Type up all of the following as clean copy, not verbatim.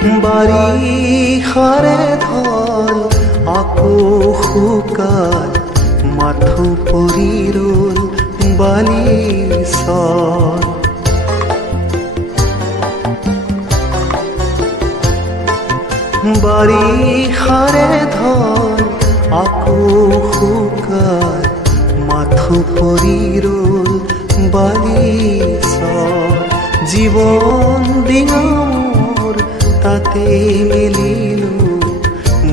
বাৰিষাৰে ধল আকৌ শুকাল, মাথো পৰি ৰল বালিচৰ। বাৰিষাৰে ধল আকৌ শুকাল, মাথো পৰি ৰল বালিচৰ। জীৱন দিনা মোৰ তাতে মেলিলো,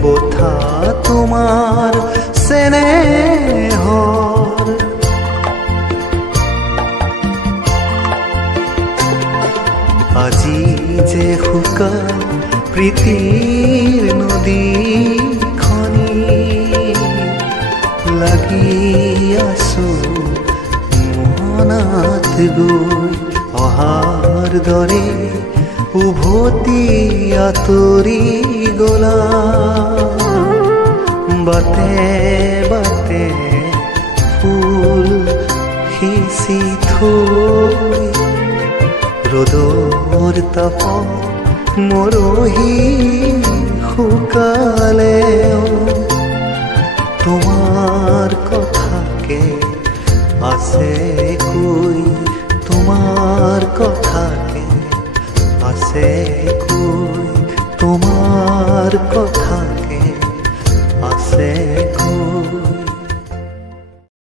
বঠা তোমাৰ চেনেহৰ। আজি যে শুকাল প্ৰীতিৰ নদীখনি, লাগি আছো মোহনাত গৈ অহাৰ দৰে, উভতি আঁতৰি গলা। বাটে বাটে ফুল সিঁচি থৈ, ৰ'দৰ তাপত মৰহি শুকালেও, তোমাৰ কথাকে আছে